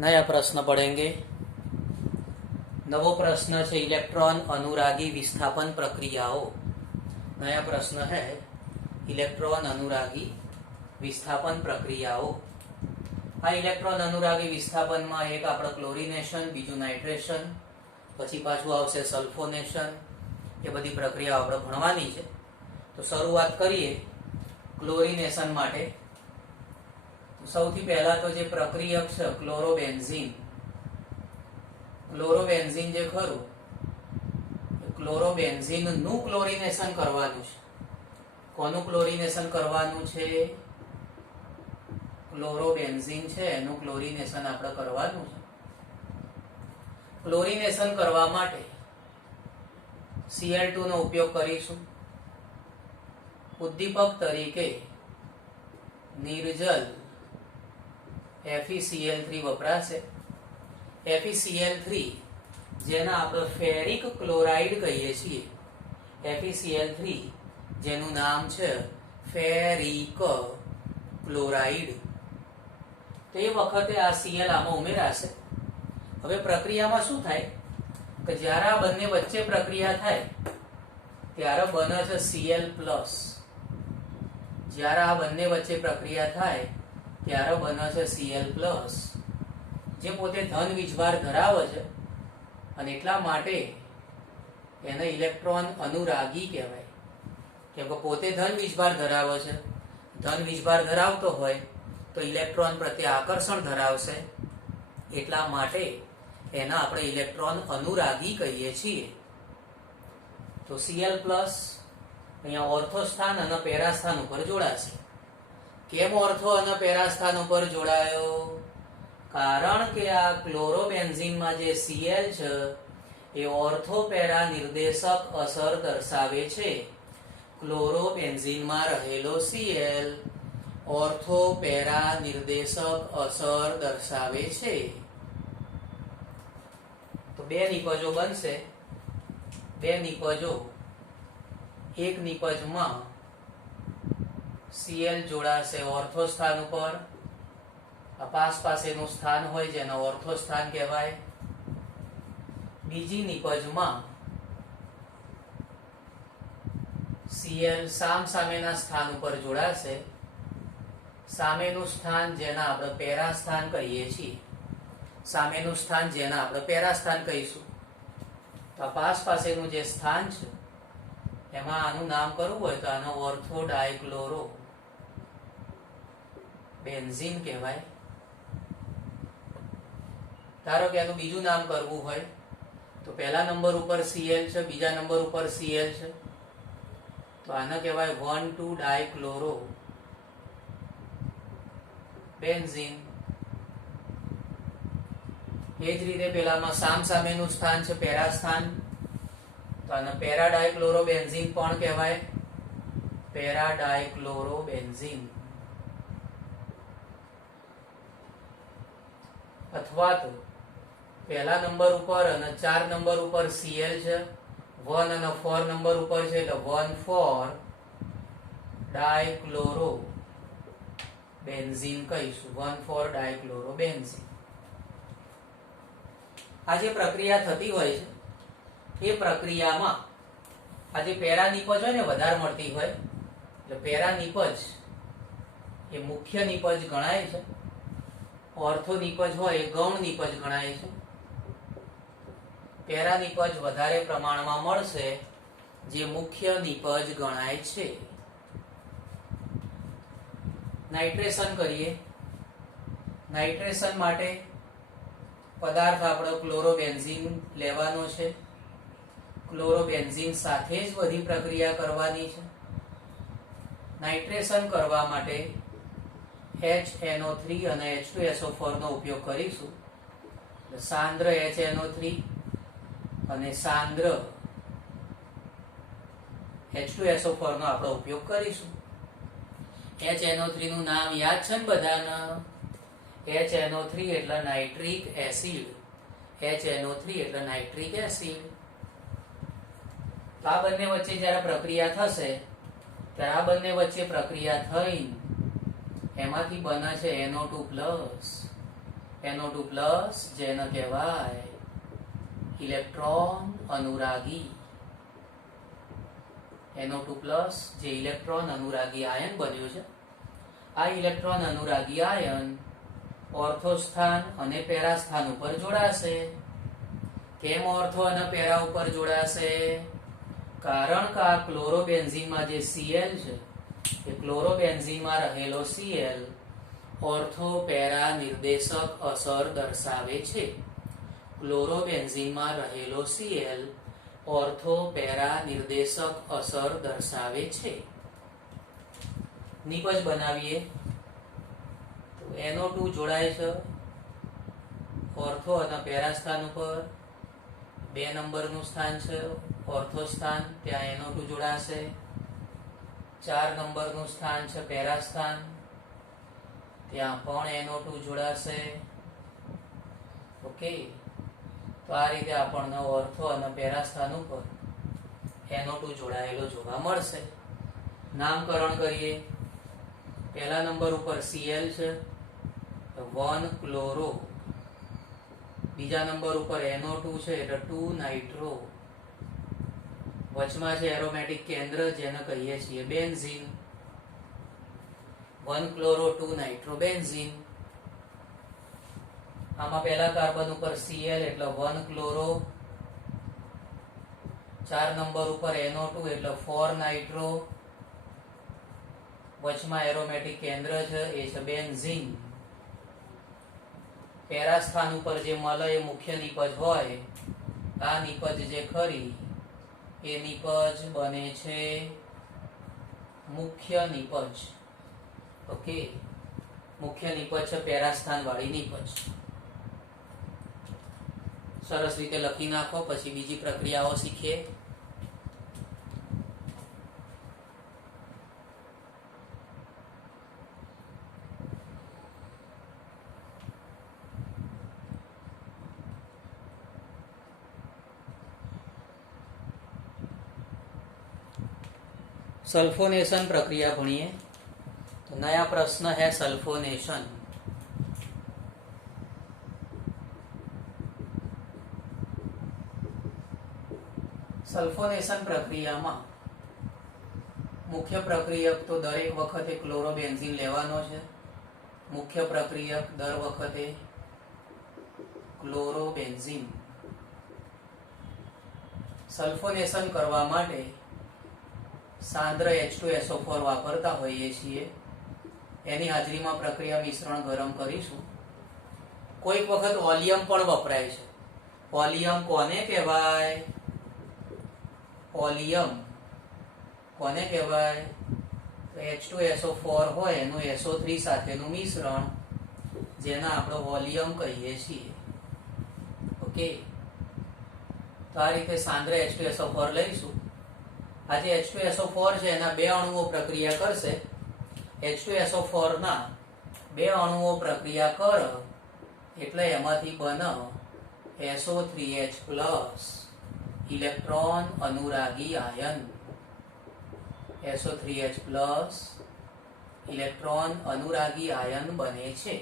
नया प्रश्न पढ़ेंगे। नवो प्रश्न है इलेक्ट्रॉन अनुरागी विस्थापन प्रक्रियाओं। नया प्रश्न है इलेक्ट्रॉन अनुरागी विस्थापन प्रक्रियाओं। आ इलेक्ट्रॉन अनुरागी विस्थापन में एक आप क्लोरिनेशन, बीजू नाइट्रेशन, पछी पाछू आवशे सल्फोनेशन। ये बधी प्रक्रिया आपणे भणवानी छे। तो शुरुआत करिए क्लोरिनेशन माटे। सौथी पहला तो जे प्रक्रियक छे क्लोरोबेन्जीन। क्लोरोबेन्जीन जे खरू क्लोरोबेन्जीन नु क्लोरिनेशन करवानुं छे। कोनु क्लोरिनेशन करवानुं छे? क्लोरोबेन्जीन छे एनु क्लोरिनेशन आपणे करवानुं छे। क्लोरिनेशन करवा माटे Cl2 નો ઉપયોગ કરીશું। ઉદ્દીપક તરીકે નિર્જલ FeCl3 વપરાશે। FeCl3 જેના આપણે ફેરિક ક્લોરાઇડ કહીએ છીએ। FeCl3 જેનું નામ છે ફેરિક ક્લોરાઇડ। તો એ વખતે આ Cl આમાં ઉમેરાશે। હવે પ્રક્રિયામાં શું થાય કે જ્યારે આ બંને વચ્ચે પ્રક્રિયા થાય ત્યારે બને છે Cl+। જ્યારે આ બંને વચ્ચે પ્રક્રિયા થાય ત્યારે બને છે Cl+, જે પોતે ધન વીજભાર ધરાવે છે અને એટલા માટે એને ઇલેક્ટ્રોન અનુરાગી કહેવાય। કેમ કે પોતે ધન વીજભાર ધરાવે છે, ધન વીજભાર ધરાવતો હોય તો ઇલેક્ટ્રોન પ્રત્યે આકર્ષણ ધરાવશે, એટલા માટે એના આપણે ઇલેક્ટ્રોન અનુરાગી કહીએ છીએ। તો Cl+ અહીંયા ઓર્થો સ્થાન અને પેરા સ્થાન ઉપર જોડાશે। કેમ ઓર્થો અને પેરા સ્થાન ઉપર જોડાયો? કારણ કે આ ક્લોરોબેન્ઝીનમાં જે Cl છે એ ઓર્થો પેરા નિર્દેશક અસર દર્શાવે છે। ક્લોરોબેન્ઝીનમાં રહેલો Cl ઓર્થો પેરા નિર્દેશક અસર દર્શાવે છે। તો બે નિપજો બનશે। બે નિપજો, એક નિપજમાં Cl જોડાશે ઓર્થો સ્થાન ઉપર। અપાસ પાસેનું સ્થાન હોય જેને ઓર્થો સ્થાન કહેવાય। બીજી નિપજમાં Cl સામ સામેના સ્થાન ઉપર જોડાશે। સામેનું સ્થાન જેના આપણે પેરા સ્થાન કહીએ છીએ। સામેનું સ્થાન જેના આપણે પેરા સ્થાન કહીશું। તો પાસ પાસેનું જે સ્થાન છે એમાં આનું નામ કરવું હોય તો આનો ઓર્થો ડાયક્લોરો બેન્ઝીન કહેવાય। ધારો કે આનું બીજું નામ કરવું હોય તો પહેલા નંબર ઉપર Cl છે, બીજા નંબર ઉપર Cl છે, તો આને કહેવાય 1,2 ડાયક્લોરો બેન્ઝીન। એ જ રીતે પેલામાં સામ સામેનું સ્થાન છે પેરા સ્થાન, તો આને પેરા ડાયક્લોરો બેન્ઝીન પણ કહેવાય। Para dichloro benzene. અથવા તો પહેલા નંબર ઉપર અને 4 નંબર ઉપર Cl છે, 1 અને 4 નંબર ઉપર છે એટલે 1,4 ડાયક્લોરો બેન્ઝીન કહીશું। 1,4 ડાયક્લોરો બેન્ઝીન। આ જે પ્રક્રિયા થતી હોય છે એ પ્રક્રિયામાં આ જે પેરા નિપજ હોય ને વધારે મળતી હોય એટલે પેરા નિપજ એ મુખ્ય નિપજ ગણાય છે। ઓર્થો નિપજ હોય એ ગૌણ નિપજ ગણાય છે। પેરા નિપજ વધારે પ્રમાણમાં મળશે જે મુખ્ય નિપજ ગણાય છે। નાઇટ્રેશન કરીએ। નાઇટ્રેશન માટે પદાર્થ આપણો ક્લોરોબેન્ઝીન લેવાનો છે। ક્લોરોબેન્ઝીન સાથે જ બધી પ્રક્રિયા કરવાની છે। નાઇટ્રેશન કરવા માટે HNO3 અને H2SO4 નો ઉપયોગ કરીશું। સાંદ્ર HNO3 અને સાંદ્ર H2SO4 નો આપણે ઉપયોગ કરીશું। HNO3 નું નામ યાદ છે ને બધાને? HNO3 એટલે નાઇટ્રિક એસિડ। HNO3 એટલે નાઇટ્રિક એસિડ। તો આ બંને વચ્ચે જ્યારે પ્રક્રિયા થશે ત્યારે આ બંને વચ્ચે પ્રક્રિયા થઈ એમાંથી બને છે NO2+। NO2 પ્લસ જેને કહેવાય ઇલેક્ટ્રોન અનુરાગી. NO2 પ્લસ જે ઇલેક્ટ્રોન અનુરાગી આયન બન્યું છે, આ ઇલેક્ટ્રોન અનુરાગી આયન ઓર્થો સ્થાન અને પેરા સ્થાન ઉપર જોડાશે. કેમ ઓર્થો અને પેરા ઉપર જોડાશે? કારણ કે આ ક્લોરોબેન્ઝીનમાં જે Cl છે એ ક્લોરોબેન્ઝીનમાં રહેલો Cl ઓર્થો પેરા નિર્દેશક અસર દર્શાવે છે. ક્લોરોબેન્ઝીનમાં રહેલો Cl ઓર્થો પેરા નિર્દેશક અસર દર્શાવે છે. નિપજ બનાવીએ તો NO2 જોડાય છે ઓર્થો અને પેરા સ્થાન ઉપર. 2 નંબરનું સ્થાન છે ઓર્થો સ્થાન, ત્યાં NO2 જોડાશે. 4 નંબરનું સ્થાન છે પેરા સ્થાન, ત્યાં પણ NO2 જોડાશે. ઓકે, તો આ રીતે આપણને ઓર્થો અને પેરા સ્થાન ઉપર NO2 જોડાયેલો જોવા મળશે. નામકરણ કરીએ. પહેલા નંબર ઉપર Cl છે 1 ક્લોરો, બીજા નંબર ઉપર NO2 છે એટલે 2 નાઇટ્રો, વચમાં છે એરોમેટિક કેન્દ્ર જેને કહીએ છીએ બેન્ઝીન. 1 chloro 2 nitro benzene. આમાં પહેલા કાર્બન ઉપર Cl એટલે 1 ક્લોરો, 4 નંબર ઉપર NO2 એટલે 4 નાઇટ્રો, વચમાં એરોમેટિક કેન્દ્ર છે એ છે બેન્ઝીન. પેરા સ્થાન ઉપર જે મળે એ મુખ્ય નિપજ હોય, આ નિપજ જે ખરી એ નિપજ બને છે મુખ્ય નિપજ. ઓકે, મુખ્ય નિપજ છે પેરા સ્થાન વાળી નિપજ. સરસ રીતે લખી નાખો, પછી બીજી પ્રક્રિયાઓ શીખીએ. सल्फोनेशन प्रक्रिया भणिए. तो नया प्रश्न है सल्फोनेशन. सल्फोनेशन प्रक्रिया में मुख्य प्रक्रियक तो दरेक वखते क्लोरोबेन्जीन लेवानो छे. मुख्य प्रक्रियक दर वखते क्लोरोबेन्जीन. सल्फोनेशन करवा माटे सांद्र H2SO4 वापरता होईए छीए. एनी हाजरीमां प्रक्रिया मिश्रण गरम करीशुं. कोईक वखत ओलियम पण वपराय छे. ओलियम कोने कहेवाय? ओलियम कोने कहेवाय? H2SO4 होय एनुं SO3 साथेनुं मिश्रण जेने आपणे ओलियम कहीए छीए. ओके, तो आ रीते सांद्र H2SO4 लईशुं. आज H2SO4 છે એના 2 અણુઓ પ્રક્રિયા કરશે. H2SO4 ના 2 અણુઓ પ્રક્રિયા કરે એટલે એમાંથી બને SO3H+ ઇલેક્ટ્રોન અનુરાગી આયન. SO3H+ ઇલેક્ટ્રોન અનુરાગી આયન બને છે.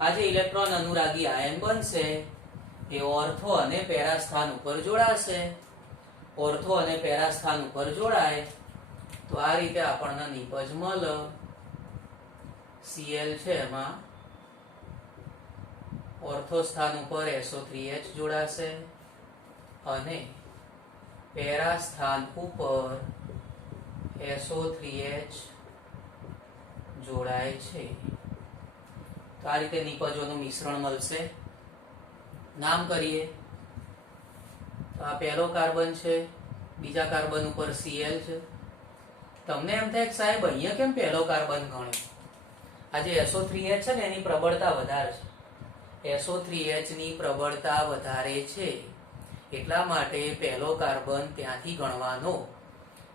આ જે ઇલેક્ટ્રોન અનુરાગી આયન બનશે એ ઓર્થો અને પેરા સ્થાન ઉપર જોડાશે. ઓર્થો અને પેરા સ્થાન ઉપર જોડાય તો આ રીતે આપણને નિપજ મળે. Cl છે એમાં ઓર્થો સ્થાન ઉપર SO3H જોડાશે અને પેરા સ્થાન ઉપર SO3H જોડાય છે. તો આ રીતે નિપજોનું મિશ્રણ મળશે. નામ કરીએ તો આ પહેલો કાર્બન છે, બીજા કાર્બન ઉપર Cl છે. તમને એમ થાય કે સાહેબ અહીંયા કેમ પહેલો કાર્બન ગણ્યો? આ જે SO3H છે ને એની પ્રબળતા વધારે છે. SO3H ની પ્રબળતા વધારે છે એટલા માટે પહેલો કાર્બન ત્યાંથી ગણવાનો.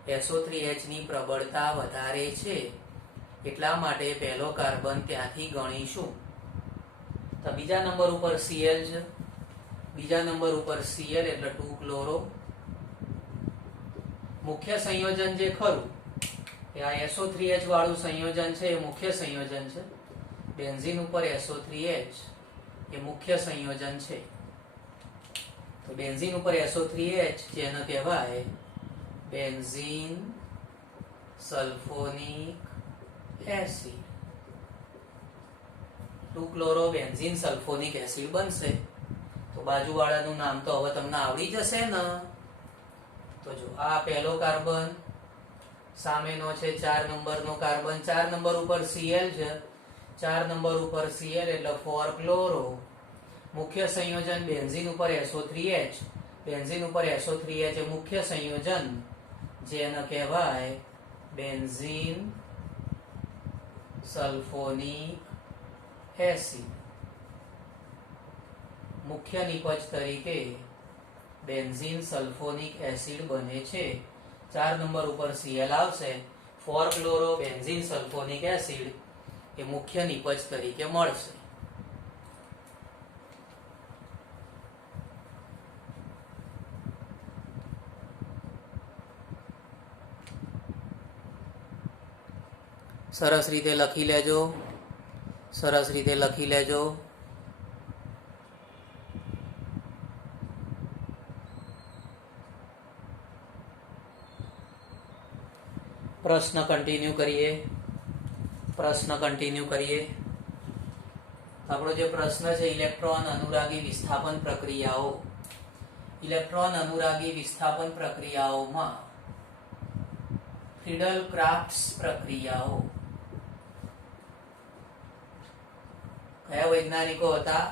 SO3H ની પ્રબળતા વધારે છે એટલા માટે પહેલો કાર્બન ત્યાંથી ગણીશું. તો બીજા નંબર ઉપર Cl છે. બીજા નંબર ઉપર Cl એટલે 2 ક્લોરો. મુખ્ય સંયોજન જે ખરું એ આ SO3H વાળું સંયોજન છે એ મુખ્ય સંયોજન છે. બેન્ઝીન ઉપર SO3H એ મુખ્ય સંયોજન છે. તો બેન્ઝીન ઉપર SO3H જેને કહેવાય benzene sulphonic acid, two chlorobenzene sulphonic acid બનશે. તો બાજુવાળાનું નામ તો હવે તમને આવડી જશે ને. તો જો આ પહેલો કાર્બન, સામેનો છે 4 નંબરનો કાર્બન, 4 નંબર ઉપર Cl છે, 4 નંબર ઉપર Cl એટલે 4-ક્લોરો. મુખ્ય સંયોજન બેન્ઝીન ઉપર SO3H, બેન્ઝીન ઉપર SO3H એ મુખ્ય સંયોજન જેને કહેવાય બેન્ઝીન સલ્ફોનિક એસિડ. મુખ્ય નિપજ તરીકે બેન્ઝીન સલ્ફોનિક એસિડ બને છે. 4 નંબર ઉપર Cl આવશે, 4-ક્લોરો બેન્ઝીન સલ્ફોનિક એસિડ એ મુખ્ય નિપજ તરીકે મળશે. સરસ રીતે લખી લેજો, સરસ રીતે લખી લેજો. પ્રશ્ન કન્ટિન્યુ કરીએ. આપણો જે પ્રશ્ન છે ઇલેક્ટ્રોન અનુરાગી વિસ્થાપન પ્રક્રિયાઓ. ઇલેક્ટ્રોન અનુરાગી વિસ્થાપન પ્રક્રિયાઓમાં ફ્રીડલ-ક્રાફ્ટ્સ પ્રક્રિયાઓ કયા વૈજ્ઞાનિકો હતા?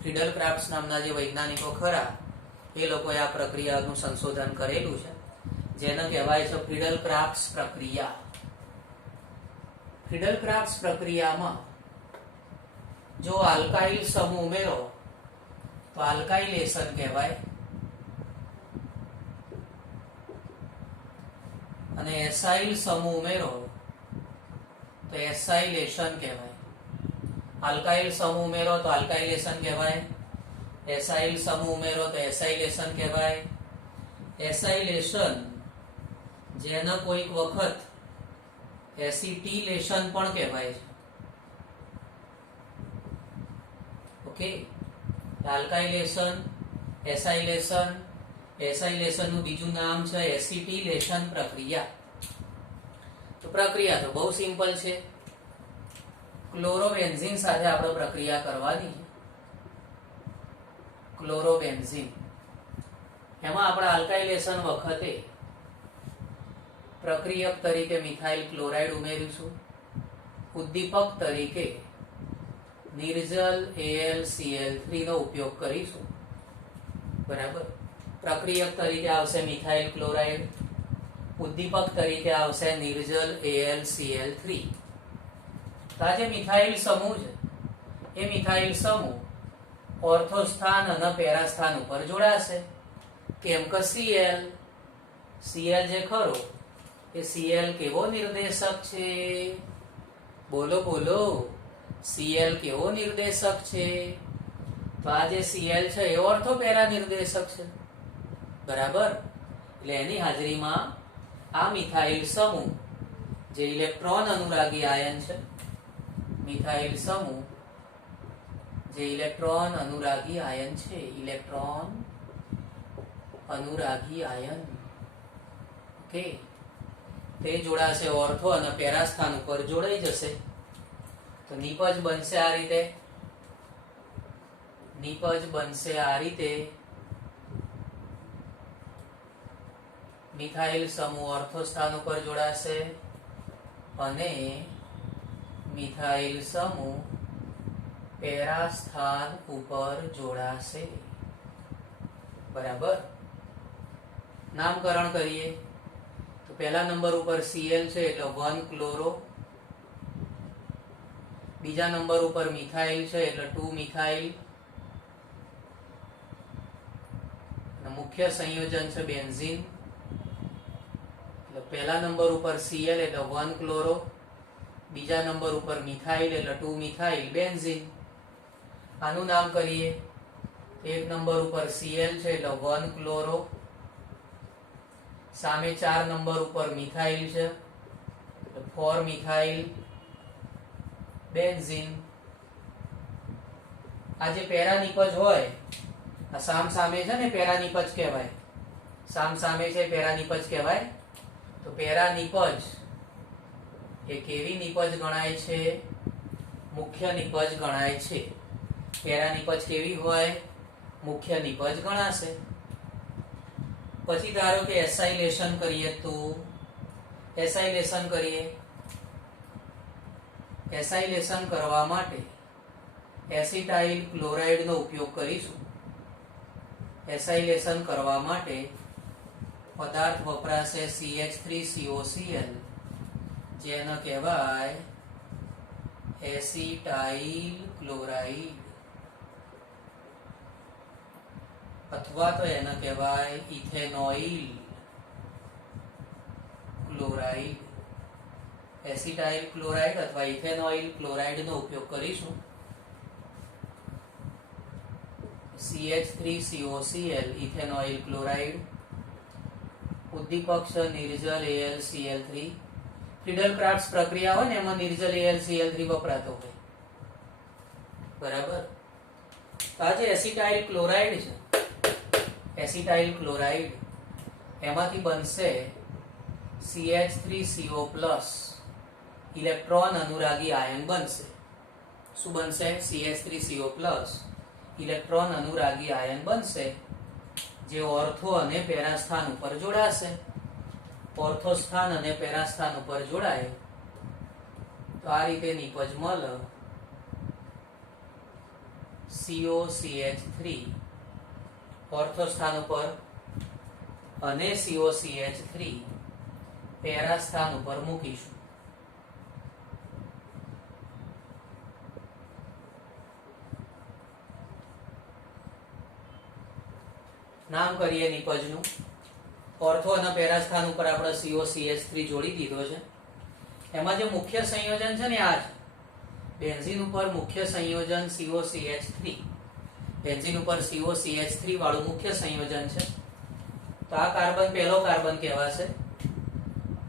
ફ્રીડલ-ક્રાફ્ટ્સ નામના જે વૈજ્ઞાનિકો ખરા એ લોકોએ આ પ્રક્રિયાનું સંશોધન કરેલું છે, જેને કહેવાય છે ફ્રીડલ-ક્રાફ્ટ્સ પ્રક્રિયા. ફ્રીડલ-ક્રાફ્ટ્સ પ્રક્રિયામાં જો આલ્કાઇલ સમૂહ ઉમેરો તો આલ્કાઇલેશન કહેવાય, અને એસાઇલ સમૂહ ઉમેરો તો એસાઇલેશન કહેવાય. આલ્કાઇલ સમૂહ ઉમેરો તો આલ્કાઇલેશન કહેવાય, એસાઇલ સમૂહ ઉમેરો તો એસાઇલેશન કહેવાય. એસાઇલેશન જેને કોઈક વખત એસિટિલેશન પણ કહેવાય છે. ઓકે, આલ્કાઇલેશન, એસાઇલેશન, એસાઇલેશનનું બીજું નામ છે એસિટિલેશન પ્રક્રિયા. તો પ્રક્રિયા તો બહુ સિમ્પલ છે. ક્લોરોબેન્ઝીન સાથે આપણે પ્રક્રિયા કરવાની છે. ક્લોરોબેન્ઝીન, એમાં આપણે આલ્કાઇલેશન વખતે પ્રક્રિયક તરીકે મિથાઇલ ક્લોરાઇડ ઉમેરીશું, ઉદ્દીપક તરીકે નિર્જલ AlCl3 નો ઉપયોગ કરીશું. બરાબર. પ્રક્રિયક તરીકે આવશે મિથાઇલ ક્લોરાઇડ, ઉદ્દીપક તરીકે આવશે નિર્જલ AlCl3. આ જે મિથાઇલ સમૂહ છે એ મિથાઇલ સમૂહ ઓર્થોસ્થાન અને પેરાસ્થાન ઉપર જોડાશે. કેમ કે Cl જે ખરો એ Cl કેવો નિર્દેશક છે? બોલો બોલો, Cl કેવો નિર્દેશક છે? તો આ જે Cl છે એ ઓર્થોપેરા નિર્દેશક છે. બરાબર. એટલે એની હાજરીમાં આ મિથાઇલ સમૂહ જે ઇલેક્ટ્રોન અનુરાગી આયન છે, મિથાઇલ સમૂહ જે ઇલેક્ટ્રોન અનુરાગી આયન છે, ઇલેક્ટ્રોન અનુરાગી આયન, ઓકે, તે જોડાશે ઓર્થો અને પેરા સ્થાન ઉપર જોડાઈ જશે. તો નિપજ બનશે આ રીતે, નિપજ બનશે આ રીતે. મિથાઇલ સમૂહ ઓર્થો સ્થાન ઉપર જોડાશે અને મિથાઇલ સમૂહ પેરા સ્થાન ઉપર જોડાશે. બરાબર. નામકરણ કરીએ તો પહેલા નંબર ઉપર Cl છે એટલે 1-ક્લોરો, બીજા નંબર ઉપર મિથાઇલ છે એટલે 2-મિથાઇલ, મુખ્ય સંયોજન છે બેન્ઝીન. એટલે પહેલા નંબર ઉપર Cl એટલે 1-ક્લોરો, બીજા નંબર ઉપર મિથાઇલ એટલે 2-મિથાઇલ બેન્ઝીન. આનું નામ કરીએ. એક નંબર ઉપર Cl છે એટલે 1-ક્લોરો, સામે 4 નંબર ઉપર મિથાઇલ છે એટલે 4-મિથાઇલ, બેન્ઝીન. આ જે પેરા નિપજ હોય, આ સામ સામે છે ને પેરા નિપજ કહેવાય. સામ સામે છે પેરા નિપજ કહેવાય. તો પેરા નિપજ એ કેવી નિપજ ગણાય છે? મુખ્ય નિપજ ગણાય છે. પેરા નિપજ કેવી હોય? મુખ્ય નિપજ ગણાશે. પછી ધારો કે એસાઇલેશન કરીએ તો એસાઇલેશન કરીએ. એસાઇલેશન કરવા માટે એસિટાઇલ ક્લોરાઇડ નો ઉપયોગ કરીશું. એસાઇલેશન કરવા માટે પદાર્થ વપરાશે CH3COCl, જેને કહેવાય એસિટાઇલ ક્લોરાઇડ, અથવા તો એને કહેવાય ઇથેનોઇલ ક્લોરાઇડ. એસિટાઇલ ક્લોરાઇડ અથવા ઇથેનોઇલ ક્લોરાઇડ નો ઉપયોગ કરીશું. CH3COCl ethanoyl chloride. ઉદ્દીપક છે નિર્જલ AlCl3. ફ્રીડલ ક્રાફ્ટ પ્રક્રિયા હોય ને એમાં નિર્જલ AlCl3 વપરાતો હોય. બરાબર. આ જે એસિટાઇલ ક્લોરાઇડ છે, એસિટાઇલ ક્લોરાઇડ એમાંથી બનશે CH3CO+, ઇલેક્ટ્રોન અનુરાગી આયન બનશે. શું બનશે? CH3CO+, ઇલેક્ટ્રોન અનુરાગી આયન બનશે, જે ઓર્થો અને પેરા સ્થાન ઉપર જોડાશે. ઓર્થો સ્થાન અને પેરા સ્થાન ઉપર જોડાય તો આ રીતે નિપજ મળે. COCH3 ઓર્થો સ્થાન ઉપર અને COCH3 પેરા સ્થાન ઉપર મૂકીશું. નામ કરીએ નિપજનું. ઓર્થો અને પેરા સ્થાન ઉપર આપણે COCH3 જોડી દીધો છે. એમાં જે મુખ્ય સંયોજન છે ને આ છે. બેન્ઝીન ઉપર મુખ્ય સંયોજન COCH3. બેન્ઝીન ઉપર COCH3 વાળું મુખ્ય સંયોજન છે. તો આ કાર્બન પહેલો કાર્બન કહેવાશે.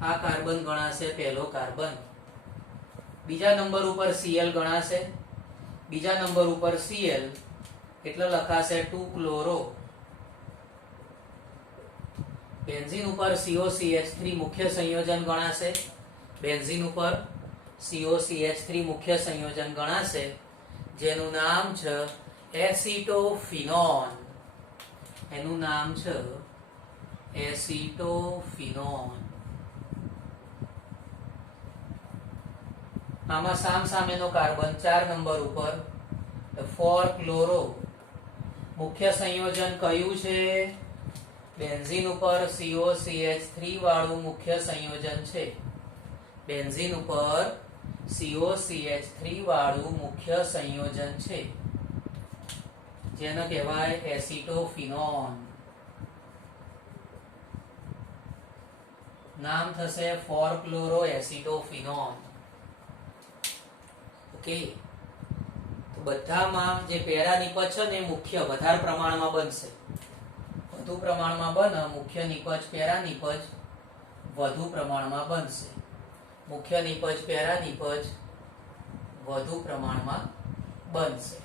આ કાર્બન ગણાશે પહેલો કાર્બન. બીજા નંબર ઉપર Cl ગણાશે. બીજા નંબર ઉપર Cl એટલે લખાશે 2 ક્લોરો. બેન્ઝીન ઉપર COCH3 મુખ્ય સંયોજન ગણાશે. બેન્ઝીન ઉપર COCH3 મુખ્ય સંયોજન ગણાશે, જેનું નામ છે એસિટોફિનોન. એનું નામ છે એસિટોફિનોન. આમાં સામ સામેનો કાર્બન 4 નંબર ઉપર 4 ક્લોરો. મુખ્ય સંયોજન કયું છે? બેન્ઝીન ઉપર COCH3 વાળું મુખ્ય સંયોજન છે. બેન્ઝીન ઉપર COCH3 વાળું મુખ્ય સંયોજન છે, જેને કહેવાય એસિટોફિનોન. નામ થશે 4 ક્લોરો એસિટોફિનોન. ઓકે. તો બધામાં જે પેરા નિપજ છે ને મુખ્ય વધારે પ્રમાણમાં બનશે. વધુ પ્રમાણમાં બને મુખ્ય નિપજ પેરા નિપજ વધુ પ્રમાણમાં બનશે. મુખ્ય નિપજ પેરા નિપજ વધુ પ્રમાણમાં બનશે.